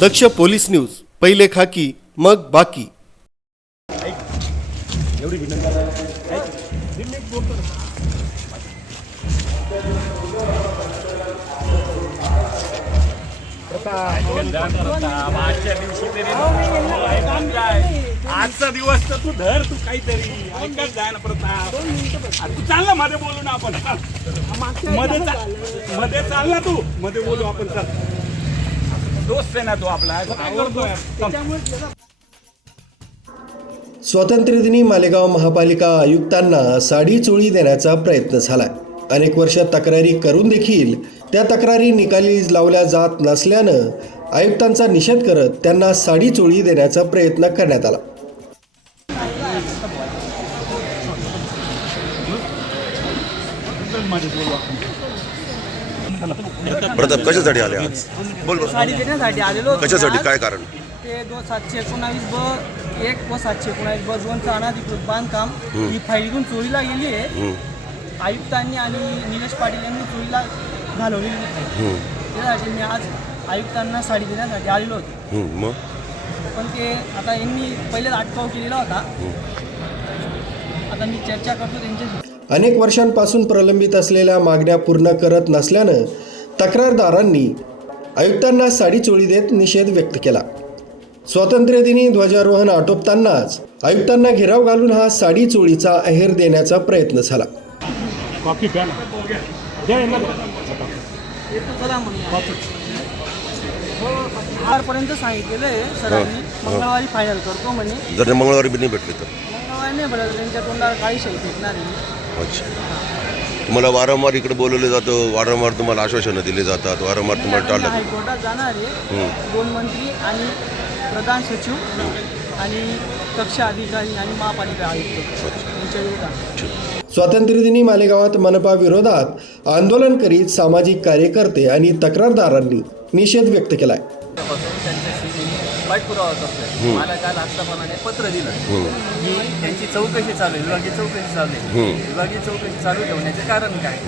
दक्ष police news पहिले खाकी मग बाकी. आजचा दिवस तर तू धर तू काहीतरी. ऐकत जाय ना प्रताप. तू चालला मध्ये बोलू ना आपण. मध्ये मध्ये चालला तू. मध्ये बोलू आपण चाल. दोस्त आहे ना तू आपला. काय करतोय? चल. स्वातंत्र्यदिनी मालेगाव महापालिका आयुक्तांना साडी चोळी देण्याचा प्रयत्न झालाय. अनेक वर्ष तक्रारी करून देखील त्या तक्रारी निकाली लावल्या जात नसल्यानं आयुक्तांचा निषेध करत त्यांना साडी चोळी देण्याचा प्रयत्न करण्यात आला. प्रताप कशासाठी आले आज? बोल बोल साडी देण्यासाठी आलेलो होतो कशासाठी? आज. काय कारण? ते दोन सातशे एकोणावीस ब एक व सातशे एकोणावीस ब दोनचं अनाधिकृत बांधकाम ही फाईलून चोरीला गेली आहे. आयुक्तांनी आणि निलेश पाटील यांनी चोरीला घालवलेली त्यासाठी मी आज आयुक्तांना साडी देण्यासाठी आलेलो होतो. मग? पण ते आता यांनी पहिलेच अटकाव केलेला होता. आता मी चर्चा करतो त्यांच्याशी. अनेक वर्षांपासून प्रलंबित असलेल्या मागण्या पूर्ण करत नसल्यानं तक्रारदारांनी आयुक्तांना साडी चोळी देत निषेध व्यक्त केला. स्वातंत्र्यदिनी ध्वजारोहण आटोपतानाच आयुक्तांना घेराव घालून हा साडी चोळीचा अहेर देण्याचा प्रयत्न झाला. सांगितलेलं आहे सरांनी मंगळवारी फायनल करतो म्हणे. जर मंगळवारी नाही भेटले तर. मंगळवारी नाही बरं त्यांच्या तोंडाला काळी शाही भेटणार आहे. अच्छा. तुम्हाला वारंवार इकडे बोलवलं जातं वारंवार तुम्हाला आश्वासनं दिली जातात वारंवार तुम्हाला मी टाळलं हायकोर्टात जाणार आहे. दोन मंत्री आणि प्रधान सचिव आणि कक्ष अधिकारी आणि महापालिका आयुक्त यांच्या स्वातंत्र्यदिनी मालेगावात मनपा विरोधात आंदोलन करीत सामाजिक कार्यकर्ते आणि तक्रारदारांनी निषेध व्यक्त केलाय. पाठपुरावा करतोय मला काल आस्थापनाने पत्र दिलं की त्यांची चौकशी चालू आहे विभागीय चौकशी चालू आहे. विभागीय चौकशी चालू ठेवण्याचे कारण काय?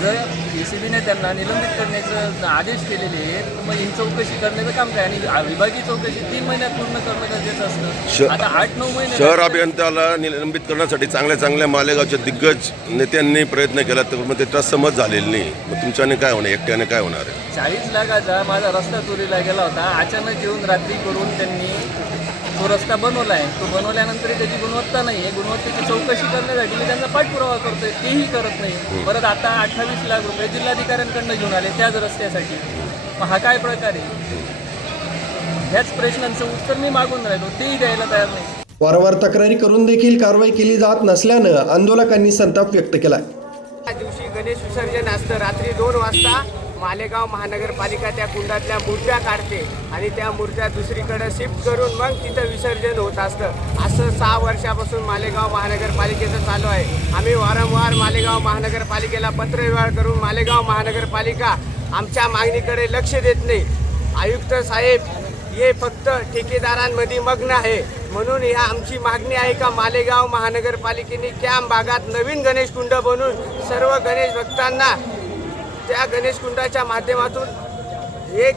जर एसीबीने त्यांना निलंबित करण्याचं आदेश केलेले आहेत मग ही चौकशी करण्याचं काम काय? आणि विभागीय चौकशी तीन महिन्यात पूर्ण करणं गरजेचं असतं. आता आठ नऊ महिने शहर. अभियंत्याला निलंबित करण्यासाठी चांगल्या चांगल्या मालेगावच्या दिग्गज नेत्यांनी प्रयत्न केला तर मग त्याचा समज झालेला नाही. मग तुमच्याने काय होणार? एकट्याने काय होणार? आहे चाळीस लाखाचा माझा रस्ता चोरीला गेला होता. अचानक येऊन रात्री करून त्यांनी तो रस्ता बनवला आहे तो बनवल्यानंतर त्याची गुणवत्ता नाही आहे. गुणवत्तेची चौकशी करण्यासाठी मी त्यांचा पाठपुरावा करतोय तेही करत नाही. परत आता अठ्ठावीस लाख रुपये जिल्हाधिकाऱ्यांकडनं घेऊन आले त्याच रस्त्यासाठी. मग हा काय प्रकार आहे? ह्याच प्रश्नांचं उत्तर मी मागून राहिलो तेही द्यायला तयार नाही. वारंवार तक्रारी करून देखील कारवाई केली जात नसल्यानं आंदोलकांनी संताप व्यक्त केलाय. त्या दिवशी गणेश विसर्जन असतं रात्री दोन वाजता. मालेगाव महानगरपालिका त्या कुंडातल्या मूर्त्या काढते आणि त्या मूर्त्या दुसरीकडे शिफ्ट करून मग तिथं विसर्जन होत असतं. असं सहा वर्षापासून मालेगाव महानगरपालिकेचं चालू आहे. आम्ही वारंवार मालेगाव महानगरपालिकेला पत्रव्यवहार करून मालेगाव महानगरपालिका आमच्या मागणीकडे लक्ष देत नाही. आयुक्त साहेब हे फक्त ठेकेदारांमध्ये मग्न आहे. म्हणून ह्या आमची मागणी आहे का मालेगाव महानगरपालिकेने कॅम्प भागात नवीन गणेश कुंड बनवून सर्व गणेश भक्तांना त्या गणेश कुंडाच्या माध्यमातून एक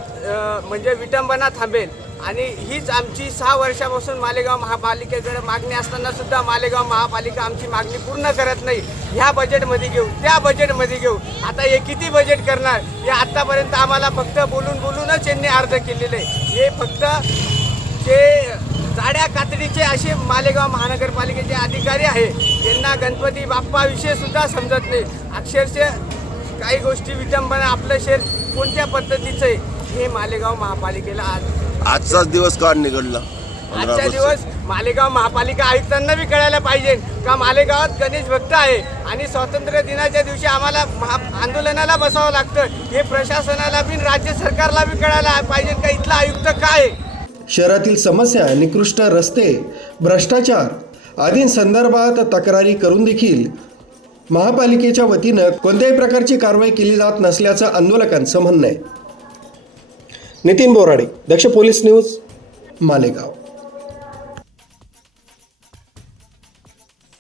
म्हणजे विटंबना थांबेल. आणि हीच आमची सहा वर्षापासून मालेगाव महापालिकेकडे मागणी असताना सुद्धा मालेगाव महापालिका आमची मागणी पूर्ण करत नाही. ह्या बजेटमध्ये घेऊ त्या बजेटमध्ये घेऊ. आता हे किती बजेट करणार? हे आत्तापर्यंत आम्हाला फक्त बोलून बोलूनच यांनी अर्ज केलेले. आहे. हे फक्त जे जाड्या कातडीचे असे मालेगाव महानगरपालिकेचे अधिकारी आहे त्यांना गणपती बाप्पाविषयी सुद्धा समजत नाही. अक्षरशः काही गोष्टी विटंबना आपलं शहर कोणत्या पद्धतीचं आहे हे मालेगाव महापालिकेला आज आजचाच दिवस का निघडला ऑगस्ट. दिवस मालेगाव महापालिका आयुक्तांना बी कळायला पाहिजे का मालेगावात गणेश भक्त आहे आणि स्वातंत्र्य दिनाच्या दिवशी आम्हाला महा आंदोलनाला बसावं लागतं हे प्रशासनाला बी राज्य सरकारला बी कळायला पाहिजे का इथला आयुक्त काय? आहे शहरातील समस्या निकृष्ट रस्ते भ्रष्टाचार आदींसंदर्भात तक्रारी करून देखील महापालिकेच्या वतीनं कोणत्याही प्रकारची कारवाई केली जात नसल्याचं आंदोलकांचं म्हणणं आहे. Nitin Borade Daksh police news Malegaon.